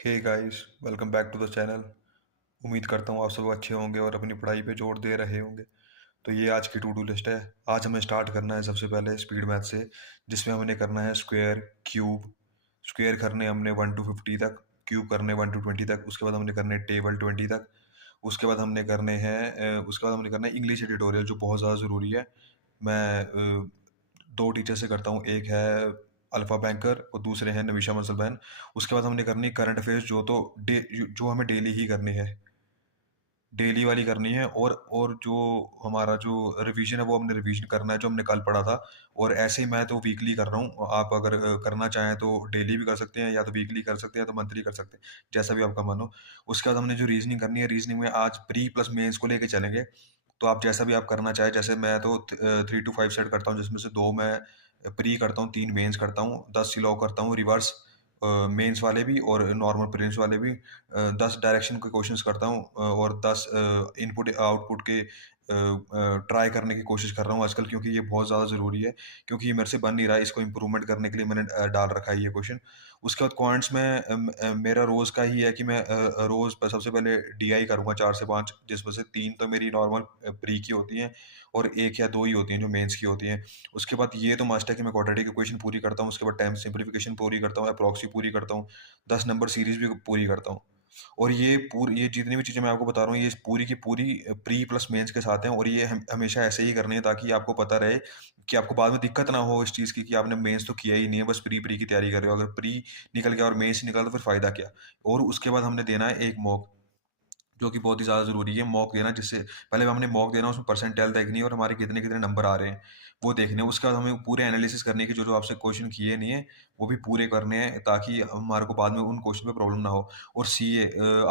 Hey guys, welcome back to the channel. उम्मीद करता हूँ आप सब अच्छे होंगे और अपनी पढ़ाई पे जोर दे रहे होंगे। तो ये आज की टू डू लिस्ट है। आज हमें स्टार्ट करना है सबसे पहले स्पीड मैथ से, जिसमें हमने करना है स्क्वायर, क्यूब। स्क्वायर करने हमने 1 to 50 तक, क्यूब करने 1 to 20 तक, उसके बाद हमने करने टेबल 20 तक। उसके बाद हमने करने हैं उसके बाद हमने करना है इंग्लिश एडिटोरियल, जो बहुत ज़्यादा ज़रूरी है। मैं दो टीचर से करता हूँ, एक है अल्फा बैंकर और दूसरे हैं नविशा मसलबैन। उसके बाद हमने करनी करंट अफेयर्स, जो तो जो हमें डेली ही करनी है, डेली वाली करनी है। और जो हमारा जो रिवीजन है वो हमने रिवीजन करना है, जो हमने कल पढ़ा था। और ऐसे ही मैं तो वीकली कर रहा हूँ, आप अगर करना चाहें तो डेली भी कर सकते हैं, या तो वीकली कर सकते हैं, या तो मंथली कर सकते हैं, जैसा भी आपका मन हो। उसके बाद हमने जो रीजनिंग करनी है, रीजनिंग में आज प्री प्लस मेंस को लेके चलेंगे। तो आप जैसा भी आप करना चाहें, जैसे मैं तो 3 to 5 सेट करता हूँ, जिसमें से दो मैं प्री करता हूँ, 3 मेंस करता हूँ, 10 सिलॉ करता हूँ रिवर्स, मेंस वाले भी और नॉर्मल प्रीलिम्स वाले भी। 10 डायरेक्शन के क्वेश्चंस करता हूँ, और 10 इनपुट आउटपुट के ट्राई करने की कोशिश कर रहा हूँ आजकल, क्योंकि ये बहुत ज़्यादा ज़रूरी है। क्योंकि ये मेरे से बन नहीं रहा है, इसको इम्प्रूवमेंट करने के लिए मैंने डाल रखा है ये क्वेश्चन। उसके बाद क्वांट्स में मेरा रोज़ का ही है कि मैं रोज़ सबसे पहले डीआई करूँगा 4 से 5, जिसमें से 3 तो मेरी नॉर्मल प्री की होती हैं, और 1 या 2 ही होती हैं जो मेंस की होती हैं। उसके बाद ये तो मस्ट है कि मैं क्वाड्रेटिक इक्वेशन पूरी करता हूँ, उसके बाद टाइम सिंप्लीफिकेशन पूरी करता हूँ, अप्रॉक्सी पूरी करता हूँ, 10 नंबर सीरीज भी पूरी करता हूँ। और ये जितनी भी चीज़ें मैं आपको बता रहा हूँ, ये पूरी की पूरी प्री प्लस मेंस के साथ हैं, और ये हमेशा ऐसे ही करनी है, ताकि आपको पता रहे कि आपको बाद में दिक्कत ना हो इस चीज़ की कि आपने मेंस तो किया ही नहीं है, बस प्री प्री की तैयारी कर रहे हो। अगर प्री निकल गया और मेंस निकला तो फिर फ़ायदा क्या। और उसके बाद हमने देना है एक मॉक, जो कि बहुत ही ज़्यादा ज़रूरी है मॉक देना, जिससे पहले हमने मॉक देना, उसमें परसेंटाइल देखनी है और हमारे कितने-कितने नंबर आ रहे हैं, वो देखने हैं। उसके बाद हमें पूरे एनालिसिस करनी है कि जो-जो आपसे क्वेश्चन किए नहीं है, वो भी पूरे करने हैं, ताकि हमारे को बाद में उन क्वेश्चन में प्रॉब्लम ना हो। और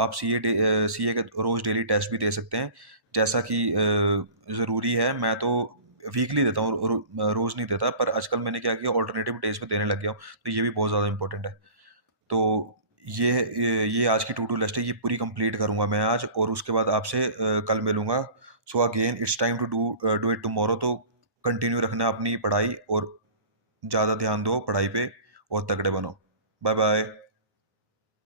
आप सीए के रोज़ डेली टेस्ट भी दे सकते हैं, जैसा कि ज़रूरी है। मैं तो वीकली देता हूँ, रोज़ नहीं देता, पर आजकल मैंने क्या किया, अल्टरनेटिव डेज़ पे देने लग गया हूँ, तो ये भी बहुत ज़्यादा इम्पोर्टेंट है। तो ये आज की टू डू लिस्ट है, ये पूरी कंप्लीट करूँगा मैं आज, और उसके बाद आपसे कल मिलूँगा। So again it's time to do it tomorrow. तो कंटिन्यू रखना अपनी पढ़ाई, और ज़्यादा ध्यान दो पढ़ाई पे, और तगड़े बनो। Bye bye.